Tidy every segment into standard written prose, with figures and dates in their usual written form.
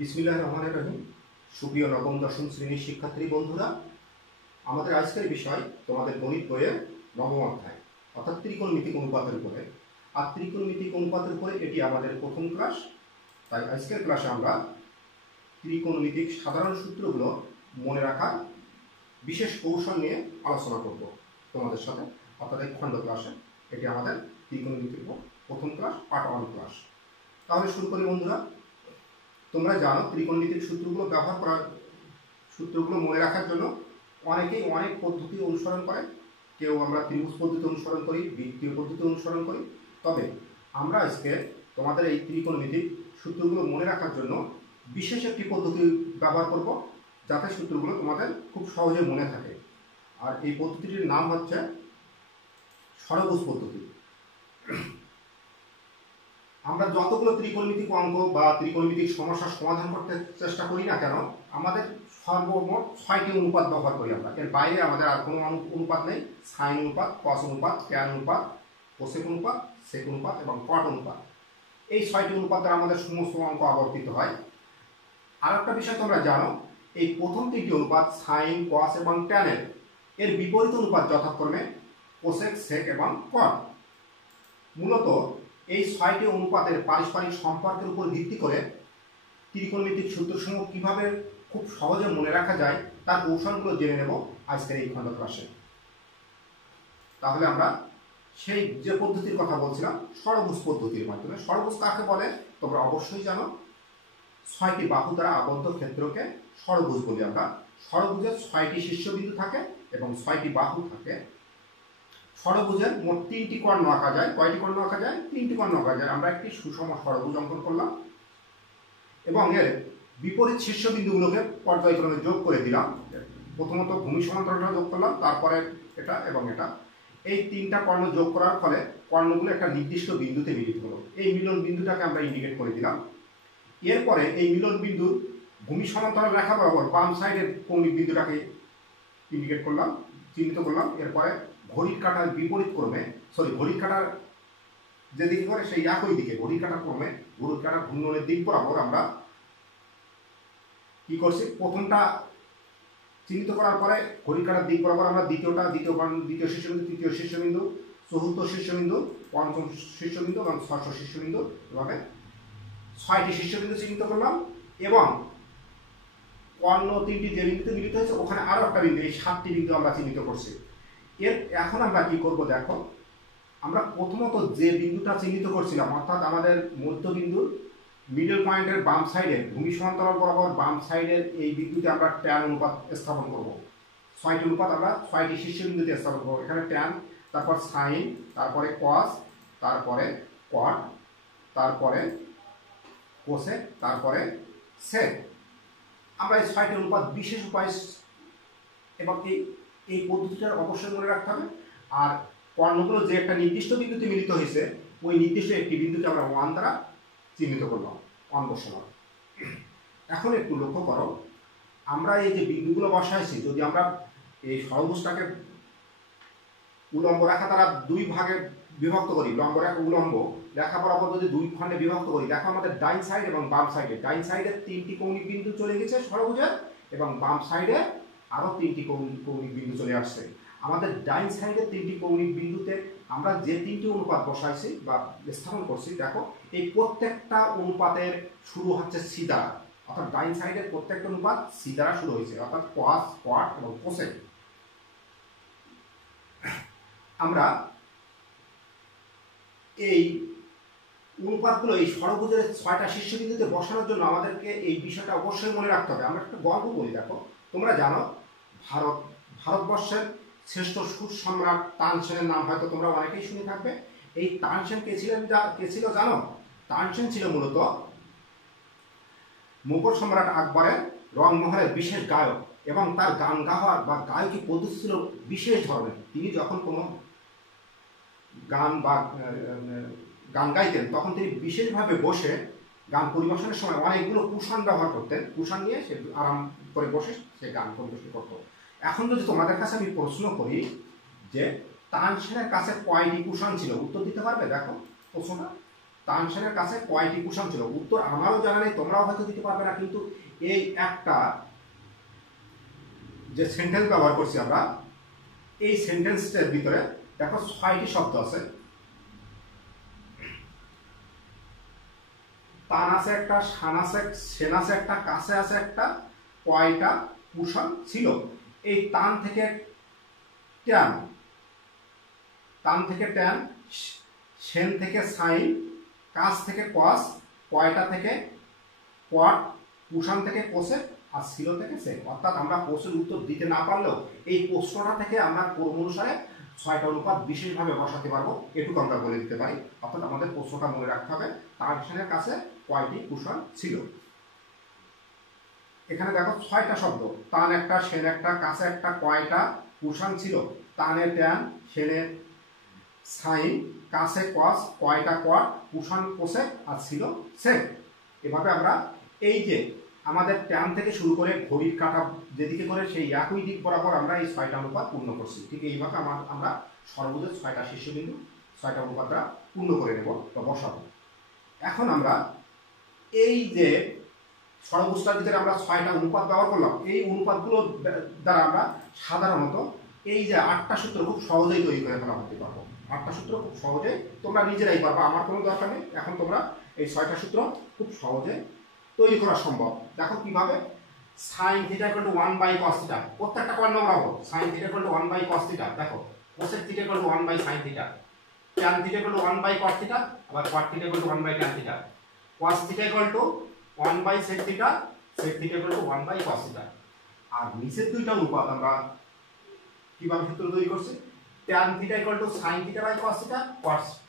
বিসমিল্লাহির রহমানির রহিম। সুপ্রিয় নবম দশম শ্রেণীর শিক্ষার্থী বন্ধুরা, আমাদের আজকের বিষয় তোমাদের গণিত বইয়ের নবম অধ্যায় অর্থাৎ ত্রিকোণমিতিক অনুপাতের উপরে। আর ত্রিকোণমিতিক অনুপাতের উপরে এটি আমাদের প্রথম ক্লাস। তাই আজকের ক্লাসে আমরা ত্রিকোণমিতিক সাধারণ সূত্রগুলো মনে রাখার বিশেষ কৌশল নিয়ে আলোচনা করব তোমাদের সাথে, অর্থাৎ এই খণ্ড ক্লাসে। এটি আমাদের ত্রিকোণমিতিক প্রথম ক্লাস, পার্ট 1 ক্লাস। তাহলে শুরু করি বন্ধুরা। তোমরা জানো ত্রিকোণমিতিক সূত্রগুলো মনে রাখার জন্য অনেকেই অনেক পদ্ধতি অনুসরণ করে। কেউ আমরা ত্রিভুজ পদ্ধতি অনুসরণ করি, বৃত্তীয় পদ্ধতি অনুসরণ করি। তবে আমরা আজকে তোমাদের এই ত্রিকোণমিতিক সূত্রগুলো মনে রাখার জন্য বিশেষ একটি পদ্ধতি ব্যবহার করব, যাতে সূত্রগুলো তোমাদের খুব সহজে মনে থাকে। আর এই পদ্ধতিটির নাম হচ্ছে ষড়ভুজ পদ্ধতি। আমরা যতগুলো ত্রিকোণমিতিক অঙ্ক বা ত্রিকোণমিতিক সমস্যার সমাধান করতে চেষ্টা করি না কেন, আমাদের সর্বমোট 6টি অনুপাত ব্যবহার করি আমরা। এর বাইরে আমাদের আর কোনো অনুপাত নেই। সাইন অনুপাত, কস অনুপাত, ট্যান অনুপাত, কোসেক অনুপাত, সেক অনুপাত এবং কট অনুপাত। এই 6টি অনুপাত দ্বারা আমাদের সমস্ত অঙ্ক আবর্তিত হয়। আর একটা বিষয় তোমরা জানো, এই প্রথম 3টি অনুপাত সাইন, কস এবং ট্যানের এর বিপরীত অনুপাত যথাক্রমে কোসেক, সেক এবং কট। মূলত এই 6টি অনুপাতের পারস্পরিক সম্পর্কের উপর ভিত্তি করে ত্রিকোণমিতিক সূত্রসমূহ কিভাবে খুব সহজে মনে রাখা যায় তার কৌশলগুলো জেনে নেব আজকের এই খণ্ড ক্লাসে। তাহলে আমরা সেই যে পদ্ধতির কথা বলছিলাম, ষড়ভুজ পদ্ধতির মাধ্যমে। ষড়ভুজ কাকে বলে তোমরা অবশ্যই জানো। 6টি বাহু দ্বারা আবদ্ধ ক্ষেত্রকে ষড়ভুজ বলি আমরা। ষড়ভুজের 6টি শীর্ষবিন্দু থাকে এবং 6টি বাহু থাকে। ষড়ভুজের মোট 3টি কর্ণ আঁকা যায়। কয়টি কর্ণ আঁকা যায়? 3টি কর্ণ আঁকা যায়। আমরা একটি সুষম ষড়ভুজ অঙ্কন করলাম এবং এর বিপরীত শীর্ষবিন্দুগুলোকে পর্যায়ক্রমে যোগ করে দিলাম। প্রথমত ভূমি সমান্তরালটা যোগ করলাম, তারপরে এটা এবং এটা। এই 3টা কর্ণ যোগ করার ফলে কর্ণগুলো একটা নির্দিষ্ট বিন্দুতে মিলিত হলো। এই মিলন বিন্দুটাকে আমরা ইন্ডিকেট করে দিলাম। এরপরে এই মিলন বিন্দুর ভূমি সমান্তরাল রেখা বরাবর বাম সাইডের কৌণিক বিন্দুটাকে ইন্ডিকেট করলাম, চিহ্নিত করলাম। এরপরে ঘড়ির কাঁটার বিপরীত ক্রমে, ঘড়ির কাঁটার যেদিকে করে সেই একই দিকে ঘড়ির কাঁটার ক্রমে, ঘড়ির কাঁটার ঘূর্ণনের দিক বরাবর আমরা কি করছি, প্রথমটা চিহ্নিত করার পরে ঘড়ির কাঁটার দিক বরাবর আমরা দ্বিতীয় শীর্ষবিন্দু, তৃতীয় শীর্ষবিন্দু, চতুর্থ শীর্ষবিন্দু, পঞ্চম শীর্ষবিন্দু এবং ষষ্ঠ শীর্ষবিন্দু, এভাবে 6টি শীর্ষবিন্দু চিহ্নিত করলাম। এবং কর্ণ 3টি যে বিন্দুতে মিলিত হয়েছে ওখানে আরো একটা বিন্দু, এই 7টি বিন্দু আমরা চিহ্নিত করছি। এখন আমরা কি করব দেখো, আমরা প্রথমত যে বিন্দুটা চিহ্নিত করছিলাম, অর্থাৎ আমাদের মধ্যবিন্দুর মিডল পয়েন্টের বাম সাইডে ভূমি সমান্তরাল বরাবর বাম সাইডের এই বিন্দুতে আমরা ট্যান অনুপাত স্থাপন করব। 6টি অনুপাত আমরা 6টি শীর্ষবিন্দুতে স্থাপন করব। এখানে ট্যান, তারপর সাইন, তারপরে কস, তারপরে কট, তারপরে কোসেক, তারপরে সেক। আমরা এই 6টি অনুপাত বিশেষ উপায় এবং এই পদ্ধতিটার অবশ্যই মনে রাখতে হবে। আর কর্ণগুলো যে একটা নির্দিষ্ট বিন্দুতে মিলিত হয়েছে, ওই নির্দিষ্ট একটি বিন্দুকে আমরা 1 দ্বারা চিহ্নিত করলাম, 1 বসালাম। এখন একটু লক্ষ্য করো, আমরা এই যে বিন্দুগুলো বসাইছি, যদি আমরা এই ষড়ভুজটাকে উলম্ব রেখা দ্বারা 2 ভাগে বিভক্ত করি, লম্ব রেখা উলম্ব রেখা বরাবর যদি 2 খণ্ডে বিভক্ত করি, দেখো আমাদের ডাইন সাইড এবং বাম সাইডে, ডাইন সাইডে 3টি কৌণিক বিন্দু চলে গেছে ষড়ভুজের, এবং বাম সাইডে আরো 3টি কৌণিক বিন্দু চলে আসছে। আমাদের ডাইন সাইডের 3টি কৌণিক বিন্দুতে আমরা যে 3টি অনুপাত বসাইছি বা স্থাপন করছি, দেখো এই প্রত্যেকটা অনুপাতের শুরু হচ্ছে সি দ্বারা, অর্থাৎ ডাইন সাইডের প্রত্যেকটা অনুপাত সি দ্বারা শুরু হয়েছে, অর্থাৎ কস, কট এবং কোসেক। আমরা এই অনুপাতগুলো এই ষড়ভুজের 6টা শীর্ষবিন্দুতে বসানোর জন্য আমাদেরকে এই বিষয়টা অবশ্যই মনে রাখতে হবে। আমরা একটা গল্প বলি। দেখো তোমরা জানো ভারতবর্ষের শ্রেষ্ঠ সুর সম্রাট তানসেনের নাম হয়তো তোমরা অনেকেই শুনে থাকবে। এই তানসেন কে ছিল জানো? তানসেন ছিল মূলত মুঘল সম্রাট আকবরের রংমহলের বিশেষ গায়ক, এবং তার গান গাওয়ার বা গায়কী পদ্ধতি ছিল বিশেষ ধরনের। তিনি যখন কোনো গান গাইতেন, তখন তিনি বিশেষভাবে বসে গান পরিবেশনের সময় অনেকগুলো কুশন ব্যবহার করতেন। কুশন নিয়ে সে আরাম করে বসে সে গান পরিবেশন করত। এখন যদি তোমাদের কাছে আমি প্রশ্ন করি যে তানসেনের কাছে কয়টি কুশন ছিল, উত্তর দিতে পারবে? দেখো প্রশ্নটা, টানশনের কাছে কয়টি কুশন ছিল? উত্তর আমারও জানা নেই, তোমরাও হয়তো দিতে পারবে না, কিন্তু এই একটা যে সেন্টেন্স ব্যবহার করছি আমরা, এই সেন্টেন্সের ভিতরে দেখো 6টি শব্দ আছে। তান আছে একটা, শান আছে, সেন আছে একটা, কাছে আছে একটা, কয়টা কুশন ছিল? এই তান থেকে ট্যান, তান থেকে ট্যান, সেন থেকে সাইন, কাছ থেকে কস, কয়টা থেকে কোয়াট, কুশান থেকে কোসেক, আর ছিল থেকে সেক। অর্থাৎ আমরা প্রশ্নের উত্তর দিতে না পারলেও এই প্রশ্নটা থেকে আমরা ক্রম অনুসারে 6টা অনুপাত বিশেষভাবে বসাতে পারবো, এটুকু আমরা বলে দিতে পারি। অর্থাৎ আমাদের প্রশ্নটা মনে রাখতে হবে টানশনের কাছে কয়টি কুশন ছিল। এখানে দেখো 6টা শব্দ, তান একটা, সেন একটা, কাছে একটা, কয়টা কুশন ছিল? তানে ট্যান, সেনে সাইন, কাছে কস, কয়টা কোয়াট, কুশন কোসেক, আর ছিল সেক। এভাবে আমরা এই যে আমাদের ট্যান থেকে শুরু করে ঘড়ির কাঁটা যেদিকে করে সেই একই দিক বরাবর আমরা এই 6টা অনুপাত পূর্ণ করছি। ঠিক এইভাবে আমরা সর্বোচ্চ 6টা শীর্ষবিন্দু 6টা অনুপাতটা পূর্ণ করে নেব বা বসাবো। এখন আমরা এই যে ষড়ভুজটার ভিতরে আমরা 6টা অনুপাত ব্যবহার করলাম, এই অনুপাতগুলো দ্বারা আমরা সাধারণত এই যে 8টা সূত্র খুব সহজেই তৈরি করে ফেলা হতে পারবো। 8টা সূত্র খুব সহজে তোমরা নিজেরাই পারবা, আমার কোনো দরকার নেই। এখন তোমরা এই 6টা সূত্র খুব সহজে তৈরি করা সম্ভব। দেখো কিভাবে। Sine theta equal to 1 by cos theta, প্রত্যেকটা কর্ণ বরাবর sine theta equal to 1 by cos theta. দেখো cosec theta equal to 1 by sine theta, tan theta equal to 1 by cos theta, আবার cot theta equal to 1 by tan theta, cos theta equal to 1 by sec theta, sec theta equal to 1 by cos theta. আর নিচের দুইটা অনুপাত আমরা কিভাবে সূত্র তৈরি করছি? Tan theta equal to sine theta by cos theta,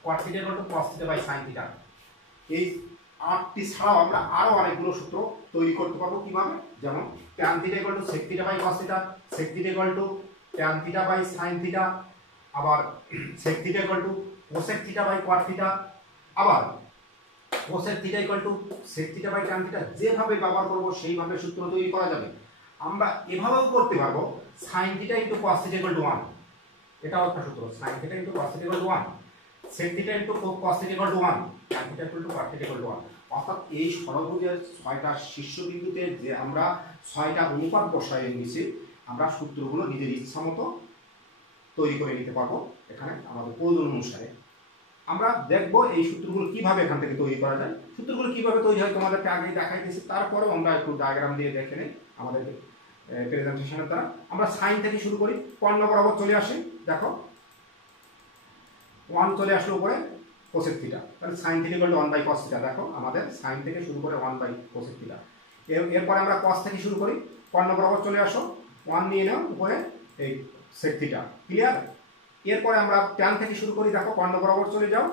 cot theta equal to cos theta by sine theta. এই 8টি ছাড়াও আমরা আরো অনেকগুলো সূত্র তৈরি করতে পারবো। কিভাবে? যেমন tan theta equal to sec theta by cos theta, sec theta equal to tan theta by sine theta, আবার sec theta equal to cosec theta by cot theta, আবার cosec theta equal to sec theta by tan theta. যেভাবে ব্যবহার করব সেইভাবে সূত্র তৈরি করা যাবে। আমরা এভাবেও করতে পারবো sine theta into cos theta equal to 1, এটাও একটা সূত্র। Sine theta into cos theta equal to 1, sec theta into cos theta equal to 1, tan theta equal to cot theta equal to 1। অর্থাৎ এই ষড়ভুজের 6টা শীর্ষবিন্দুতে যে আমরা 6টা অনুপাত বসায় নিয়েছি, আমরা সূত্রগুলো নিজের ইচ্ছা মতো তৈরি করে নিতে পারবো এখানে আমাদের প্রয়োজন অনুসারে। আমরা দেখব এই সূত্রগুলো কিভাবে এখান থেকে তৈরি করা যায়। সূত্রগুলো কিভাবে তৈরি হয় তোমাদেরকে আগেই দেখাই দিয়েছি, তারপরেও আমরা একটু ডায়াগ্রাম দিয়ে দেখে নিই আমাদের প্রেজেন্টেশনের দ্বারা। আমরা সাইন থেকে শুরু করি, কর্ণ বরাবর চলে আসি। দেখো 1 চলে আসলো উপরে, কোসেক থিটা, তাহলে sine theta equal to 1 by cos theta. দেখো আমাদের সাইন থেকে শুরু করে 1 বাই কোসেক থিটা। এরপরে আমরা কস থেকে শুরু করি, কর্ণ বরাবর চলে আসো, 1 নিয়ে নাও উপরে এই সেক থিটা। ক্লিয়ার? এরপরে আমরা ট্যান থেকে শুরু করি, দেখো কর্ণ বরাবর চলে যাও,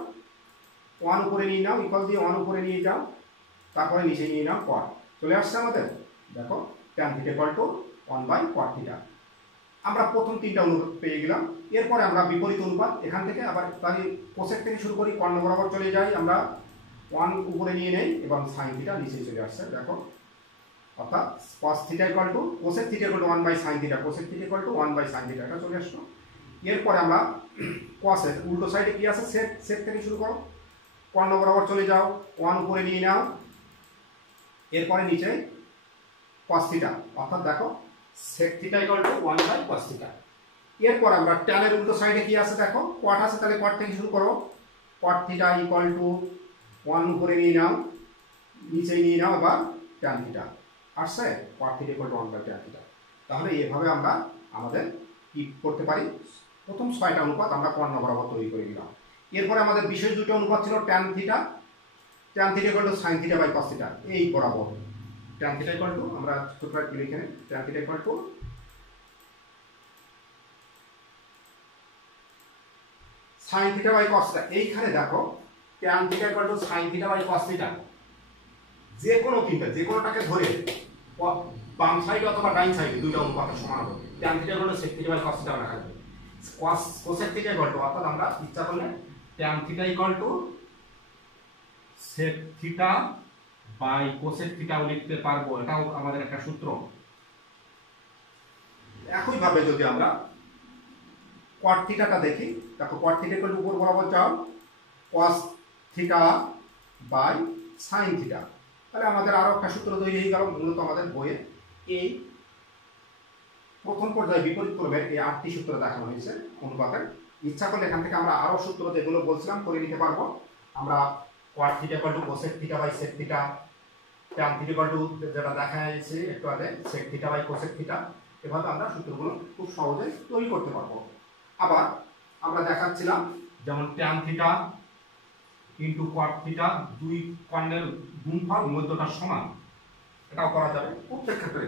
1 উপরে নিয়ে নাও, ইকুয়াল দিয়ে 1 উপরে নিয়ে যাও, তারপরে নিচে নিয়ে নাও কট। চলে আসছে আমাদের। দেখো tan theta equal to 1 by cot theta. আমরা প্রথম 3টা অনুপাত পেয়ে গেলাম। এরপরে আমরা বিপরীত অনুপাত এখান থেকে আবার তাহলে কোসেক থেকে শুরু করি, কর্ণ বরাবর চলে যাই, আমরা 1 উপরে নিয়ে নেই এবং সাইন থিটা নিচে চলে আসছে। দেখো অর্থাৎ cos theta equal to cosec theta equal to 1 by sine theta, cosec theta equal to 1 by sine theta, এটা চলে আসলো। এরপরে আমরা কসের উল্টো সাইডে কি আছে, সেক, সেক থেকে শুরু করো, কর্ণ বরাবর চলে যাও, 1 উপরে নিয়ে নাও, এরপরে নিচে কস থিটা। অর্থাৎ দেখো sec theta equal to 1 by cos theta. এরপর আমরা ট্যানের উল্টো সাইডে কি আছে দেখো, কট আছে, তাহলে কট থেকে শুরু করো, কট থিটা ইকুয়াল টু 1 উপরে নিয়ে নাও, নিচে নিয়ে নাও, আবার ট্যান থিটা আসছে, cot theta equal to 1 by tan theta. তাহলে এভাবে আমরা আমাদের কি করতে পারি, প্রথম 6টা অনুপাত আমরা কর্ণ বরাবর তৈরি করে দিলাম। এরপরে আমাদের বিশেষ দুটো অনুপাত ছিল tan theta, tan theta equal to sine theta by cos theta. এই বরাবর ট্যান থিটা ইকুয়াল টু, আমরা ছোট করে লিখে নিই, tan theta equal to sine theta by cos theta. এইখানে দেখো tan theta equal to sine theta by cos theta, যে কোনো তিনটা, যে কোনোটাকে ধরে বাম সাইড অথবা ডাইন সাইডে দুইটা অনুপাত সমান হবে। Tan theta equal to sec theta by cos theta লেখা যাবে, কোসেক থিটা ইকুয়াল টু, অর্থাৎ আমরা ইচ্ছা করলে tan theta equal to sec theta by cosec থিটাও লিখতে পারবো, এটাও আমাদের একটা সূত্র। একইভাবে যদি আমরা কট থিটাটা দেখি, দেখো কট থিটা ইকুয়াল টু উপর বরাবর যাও, cos theta by sine theta. তাহলে আমাদের আরো একটা সূত্র তৈরি হয়ে গেল। মূলত আমাদের বইয়ে এই প্রথম পর্যায়ে বিপরীত ক্রমের এই 8টি সূত্র দেখানো হয়েছে অনুপাতের। ইচ্ছা করলে এখান থেকে আমরা আরো সূত্র যেগুলো বলছিলাম করে নিতে পারবো। আমরা cot theta equal to cosec theta by sec theta, tan theta equal to যেটা দেখা যাচ্ছে একটু আগে sec theta by cosec theta, এভাবে আমরা সূত্রগুলো খুব সহজে তৈরি করতে পারবো। আবার আমরা দেখাচ্ছিলাম যেমন tan theta into cot theta, দুই কর্ণের গুণফল মধ্যটা সমান, এটাও করা যাবে প্রত্যেক ক্ষেত্রে।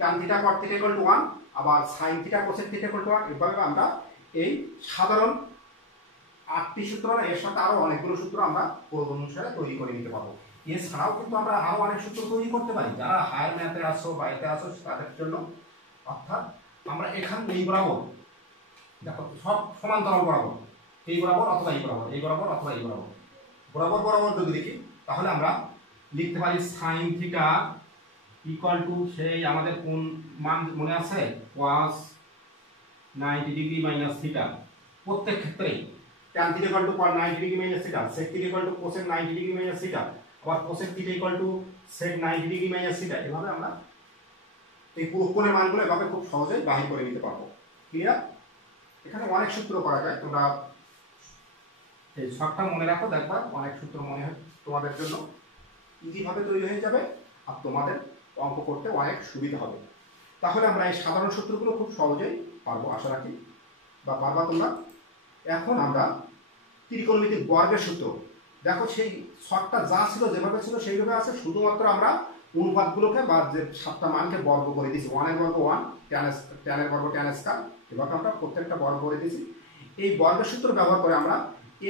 tan theta cot theta equal to 1, আবার sin theta cosec theta equal to 1। এভাবে আমরা এই সাধারণ 8টি সূত্র না, এর সাথে আরো অনেকগুলো সূত্র আমরা প্রয়োজন অনুসারে তৈরি করে নিতে পারবো। এছাড়াও কিন্তু আমরা আরো অনেক সূত্র তৈরি করতে পারি। যারা হায়ার ম্যাথে আসো বা এতে আসো তাদের জন্য, অর্থাৎ আমরা এখান এই বরাবর দেখো সব সমান্তরাল বরাবর, এই বরাবর অথবা এই বরাবর, এই বরাবর অথবা এই বরাবর, বরাবর বরাবর যদি লিখি তাহলে আমরা লিখতে পারি sin থিটা ইকুয়াল টু সেই আমাদের কোন মান মনে আছে, cos 90 ডিগ্রি মাইনাস থিটা। প্রত্যেক ক্ষেত্রে tan theta equal two cos 90 degree minus theta, sec theta equal to cosec 90 degree minus theta, আবার cosec theta equal two sec 90 degree minus theta. এভাবে আমরা এই পুরো কোণের মানগুলো এভাবে খুব সহজেই বাহির করে নিতে পারবো। ক্লিয়ার? এখানে অনেক সূত্র করা যায়, তোমরা এই শর্টটা মনে রাখো, দেখবা অনেক সূত্র মনে হয় তোমাদের জন্য ইজি ভাবে তৈরি হয়ে যাবে আর তোমাদের অঙ্ক করতে অনেক সুবিধা হবে। তাহলে আমরা এই সাধারণ সূত্রগুলো খুব সহজেই পারবো আশা রাখি, বা পারবা তোমরা। এখন আমরা ত্রিকোণমিতিক বর্গের সূত্র দেখো, সেই শর্টটা যা ছিল যেভাবে ছিল সেইভাবে আছে, শুধুমাত্র আমরা অনুপাতগুলোকে বা যে 7টা মানকে বর্গ করে দিয়েছি। 1 এর বর্গ 1, tan এর বর্গ tan স্কয়ার, এভাবে আমরা প্রত্যেকটা বর্গ করে দিয়েছি। এই বর্গের সূত্র ব্যবহার করে আমরা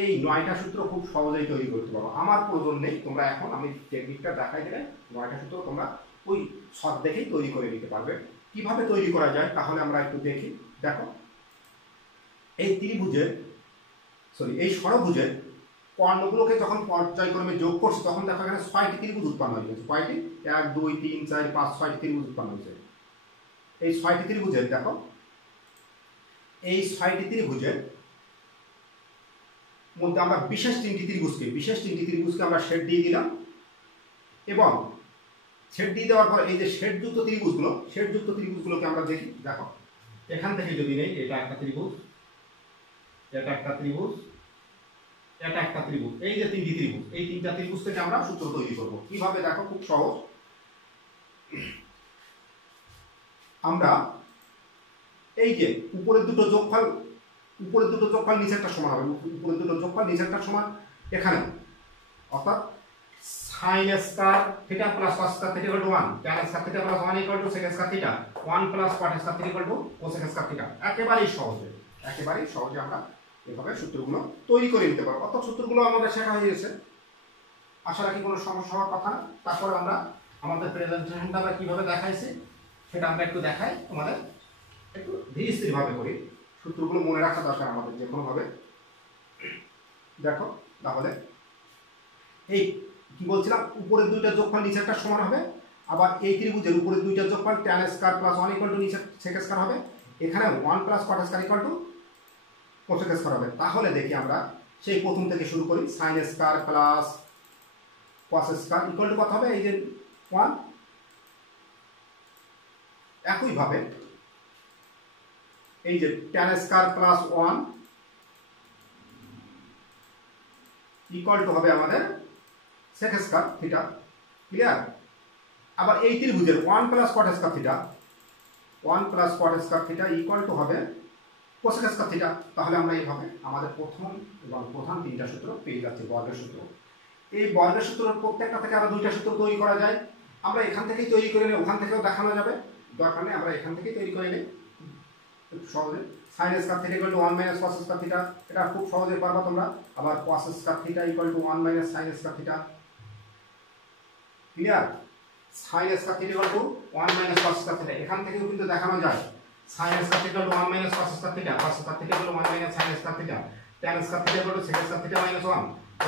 এই 9টা সূত্র খুব সহজেই তৈরি করতে পারবো। আমার প্রয়োজন নেই, তোমরা এখন আমি টেকনিকটা দেখাই দিলে 9টা সূত্র তোমরা ওই শর্ট দেখেই তৈরি করে নিতে পারবে। কিভাবে তৈরি করা যায় তাহলে আমরা একটু দেখি। দেখো এই ত্রিভুজের এই ষড়ভুজের কর্ণগুলোকে যখন পর্যায়ক্রমে যোগ করছি তখন দেখো এখানে 6টি ত্রিভুজ উৎপন্ন হয়েছে। কয়টি? 1 2 3 4 5 6টি ত্রিভুজ উৎপন্ন হয়েছে। এই 6টি ত্রিভুজের দেখো, এই 6টি ত্রিভুজের মধ্যে আমরা বিশেষ তিনটি ত্রিভুজকে আমরা শেড দিয়ে দিলাম, এবং শেড দিয়ে দেওয়ার পর এই যে শেডযুক্ত ত্রিভুজগুলোকে আমরা দেখি। দেখো এখান থেকে যদি নেই, এটা একটা ত্রিভুজ, এটা একটা ত্রিভুজ, এটা একটা ত্রিভুজ, এই যে তিনটি ত্রিভুজ, এই তিনটা ত্রিভুজ থেকে আমরা সূত্র তৈরি করব। কিভাবে দেখো, খুব সহজ। আমরা এই যে উপরের দুটো যোগফল নিচেরটা সমান হবে, উপরের দুটো যোগফল নিচেরটা সমান এখানে, অর্থাৎ sin square theta plus cos square theta equal to 1, tan square theta plus 1 equal to sec square theta, 1 plus cot square theta equal to cosec square theta. একেবারেই সহজে আমরা এভাবে সূত্রগুলো তৈরি করে নিতে পারবো। অর্থাৎ সূত্রগুলো আমাদের শেখা হয়ে গেছে, আশা রাখি কোনো সমস্যা হওয়ার কথা না। তারপরে আমরা আমাদের প্রেজেন্টেশনটা আমরা কিভাবে দেখাইছি সেটা আমরা একটু দেখাই, তোমাদের একটু ধীরে স্থির ভাবে করি। সূত্রগুলো মনে রাখা দরকার আমাদের যে কোনো ভাবে। দেখো তাহলে এই কি বলছিলাম, উপরের দুইটা যোগফল নিচেরটা সমান হবে, আবার এই ত্রিভুজের উপরের দুইটা যোগফল tan square plus 1 equal to নিচের sec স্কয়ার হবে, এখানে 1 plus cot square equal to cosec square হবে। তাহলে দেখি আমরা সেই প্রথম থেকে শুরু করি। sin square plus cos square equal to কত হবে, এই যে 1। একই ভাবে এই যে tan square plus 1 equal to হবে আমাদের sec স্কয়ার থিটা। ক্লিয়ার? আবার এই ত্রিভুজের 1 plus cot square theta equal two হবে cosec স্কয়ার থিটা। তাহলে আমরা এইভাবে আমাদের প্রথম এবং প্রধান তিনটা সূত্র পেয়ে যাচ্ছি, বর্গের সূত্র। এই বর্গের সূত্রের প্রত্যেকটা থেকে আরো দুইটা সূত্র তৈরি করা যায়। আমরা এখান থেকেই তৈরি করে নিই, ওখান থেকেও দেখানো যাবে, দরকার নেই, আমরা এখান থেকেই তৈরি করে নিই খুব সহজে। sin square theta equal to 1 minus cos square theta, এটা খুব সহজে পারবা তোমরা। আবার cos square theta equal to 1 minus sin square theta. Clear? sin square theta equal to 1 minus cos square theta, এখান থেকেও কিন্তু দেখানো যায়। sin square theta equal to 1 minus cos square theta, cos square theta equal to 1 minus sin square theta, tan square theta equal two sec square theta minus 1,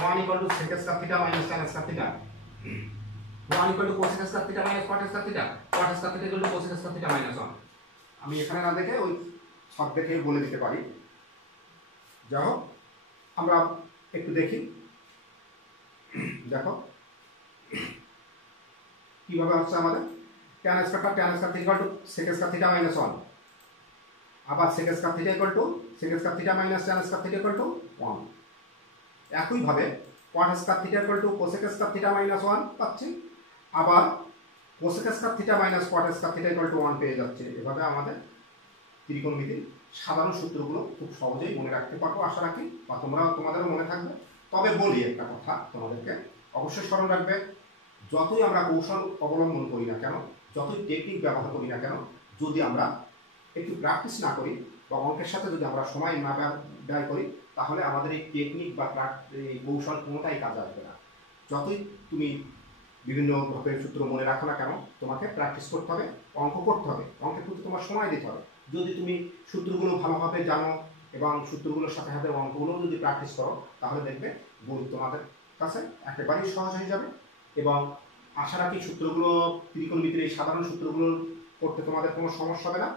1 equal to sec square theta minus tan square theta, 1 equal to cosec square theta minus cot square theta, cot square theta equal to cosec square theta minus 1। আমি এখানে না দেখে ওই সব দেখেই বলে দিতে পারি। যাই হোক, আমরা একটু দেখি। দেখো কিভাবে হচ্ছে আমাদের tan square equal to sec square theta minus 1, আবার sec square theta equal two sec square theta minus tan square theta equal to 1। একইভাবে cot square theta equal to cosec square theta minus 1 পাচ্ছি, আবার cosec square theta minus cot square theta equal to 1 পেয়ে যাচ্ছে। এভাবে আমাদের ত্রিকোণমিতির সাধারণ সূত্রগুলো খুব সহজেই মনে রাখতে পারবো আশা রাখি, বা তোমাদেরও মনে থাকবে। তবে বলি একটা কথা তোমাদেরকে, অবশ্যই স্মরণ রাখবে, যতই আমরা কৌশল অবলম্বন করি না কেন, যতই টেকনিক ব্যবহার করি না কেন, যদি আমরা একটু প্র্যাকটিস না করি বা অঙ্কের সাথে যদি আমরা সময় না ব্যয় করি, তাহলে আমাদের এই টেকনিক বা এই কৌশল কোনোটাই কাজে আসবে না। যতই তুমি বিভিন্ন ধরনের সূত্র মনে রাখো না কেন, তোমাকে প্র্যাকটিস করতে হবে, অঙ্ক করতে হবে, অঙ্কের প্রতি তোমার সময় দিতে হবে। যদি তুমি সূত্রগুলো ভালোভাবে জানো এবং সূত্রগুলোর সাথে সাথে অঙ্কগুলো যদি প্র্যাকটিস করো, তাহলে দেখবে বই তোমাদের কাছে একেবারেই সহজ হয়ে যাবে। এবং আশা রাখি সূত্রগুলো ত্রিকোণমিতির এই সাধারণ সূত্রগুলো করতে তোমাদের কোনো সমস্যা হবে না।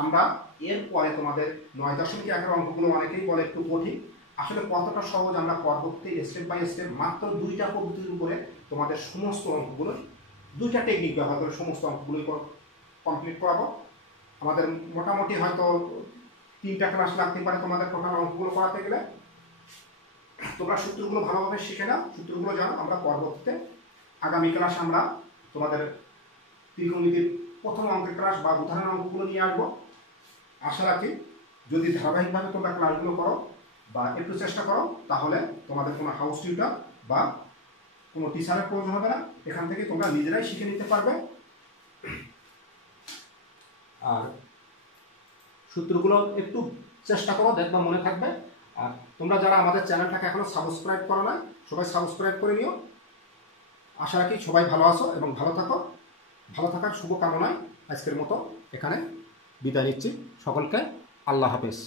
আমরা এরপরে তোমাদের 9.1 অঙ্কগুলো অনেকেই বলে একটু কঠিন, আসলে কতটা সহজ আমরা পরবর্তী স্টেপ বাই স্টেপ মাত্র 2টা পদ্ধতির উপরে তোমাদের সমস্ত অঙ্কগুলো 2টা টেকনিক ব্যবহার করে সমস্ত অঙ্কগুলোই কমপ্লিট করাবো। আমাদের মোটামুটি হয়তো 3টা ক্লাস লাগতে পারে তোমাদের টোটাল অঙ্কগুলো করাতে গেলে। তোমরা সূত্রগুলো ভালোভাবে শিখে নাও, সূত্রগুলো জানো। আমরা পরবর্তীতে আগামী ক্লাস আমরা তোমাদের ত্রিকোণমিতির প্রথম অঙ্কের ক্লাস বা উদাহরণ অঙ্কগুলো নিয়ে আসবো। আশা রাখি যদি ধারাবাহিকভাবে তোমরা ক্লাসগুলো করো বা একটু চেষ্টা করো, তাহলে তোমাদের কোনো হাউস টিউটর বা কোনো টিচারের প্রয়োজন হবে না, এখান থেকে তোমরা নিজেরাই শিখে নিতে পারবে। আর সূত্রগুলো একটু চেষ্টা করো, দেখবা মনে থাকবে। আর তোমরা যারা আমাদের চ্যানেলটাকে এখনো সাবস্ক্রাইব করো না, সবাই সাবস্ক্রাইব করে নিও। আশা রাখি সবাই ভালো আছো এবং ভালো থাকো। ভালো থাকার শুভকামনায় আজকের মতো এখানে বিদায় নিচ্ছি। সকলকে আল্লাহ হাফেজ।